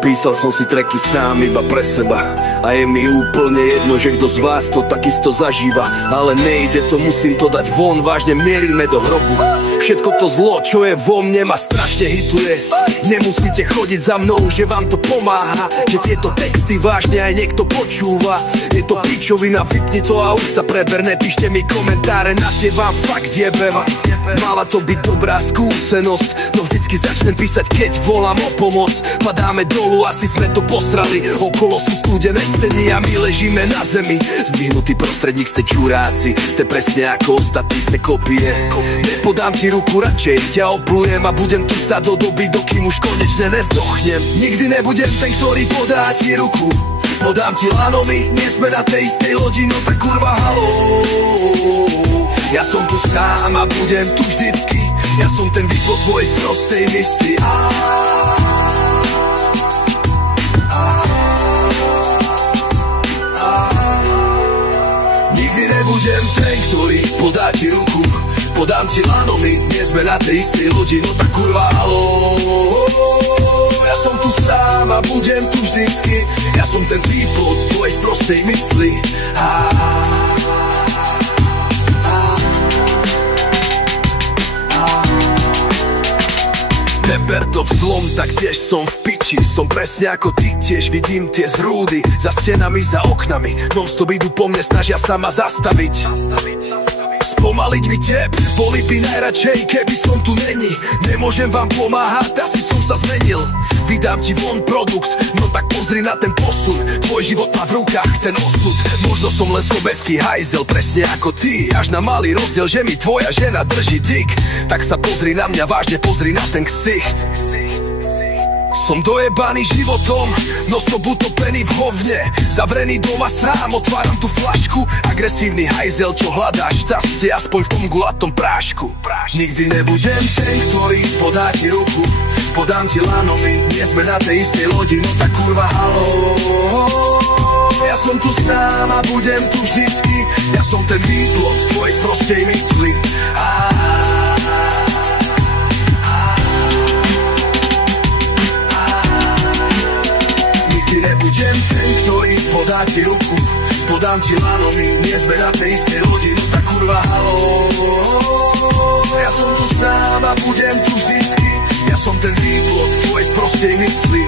Písal som si tracky sám iba pre seba a je mi úplne jedno, že kto z vás to takisto zažíva. Ale nejde to, musím to dať von, vážne mierime do hrobu. Všetko to zlo, čo je vo mne, ma strašne hituje. Nemusíte chodiť za mnou, že vám to pomáha, že tieto texty vážne aj niekto počúva. Je to pičovina, vypni to a už sa preber, nepíšte mi komentáre, na tie vám fakt jebem. Mala to byť dobrá skúsenosť, no vždycky začnem písať, keď volám o pomoc. Padáme dolu, asi sme to postrali, okolo sú studené steny a my ležíme na zemi. Zdvihnutý prostredník, ste čuráci, ste presne ako ostatní, ste kopie. Nepodám ti ruku, radšej ťa oplujem a budem tu stať do doby, dokým už konečne nezdochnem. Nikdy nebudem ten, ktorý podá ti ruku, podám ti lanomy, nie sme na tej istej lodi, no tak kurva haló. Ja som tu sám a budem tu vždycky, ja som ten vývod tvojej sprostej mysli. Nikdy nebudem ten, ktorý podá ti ruku, podám ti lanomy, nie sme na tej istej lodi, no tak kurva haló. Ja som tu sám a budem tu vždycky, ja som ten výplod tvojej sprostej mysli. Neber to vzlom, tak tiež som v piči. Som presne ako ty, tiež vidím tie zrúdy za stenami, za oknami. Non-stop idú po mne, snažia sa ma zastaviť, spomaliť mi tep. Boli by najradšej, keby som tu není. Nemôžem vám pomáhať, asi som sa zmenil. Vydám ti von produkt, no tak pozri na ten posun. Tvoj život má v rukách ten osud. Možno som len sobecký hajzel, presne ako ty. Až na malý rozdiel, že mi tvoja žena drží dik. Tak sa pozri na mňa vážne, pozri na ten ksicht. Som dojebaný životom, no stop utopený v hovne. Zavrený doma sám, otváram tú flašku. Agresívny hajzel, čo hľadáš šťastie, aspoň v tom gulatom prášku. Nikdy nebudem ten, ktorý podá ti ruku, podám ti lanomy, nie sme na tej istej lodi, no tak kurva haló. Ja som tu sám a budem tu vždycky, ja som ten výplod tvojej sprostej mysli. Nikdy nebudem ten, ktorý podá ti ruku, podám ti lanomy, nie sme na tej istej lodi, no tak kurva haló. Ja som tu sám a budem tu vždycky, ja som ten výplod tvojej sprostej mysli.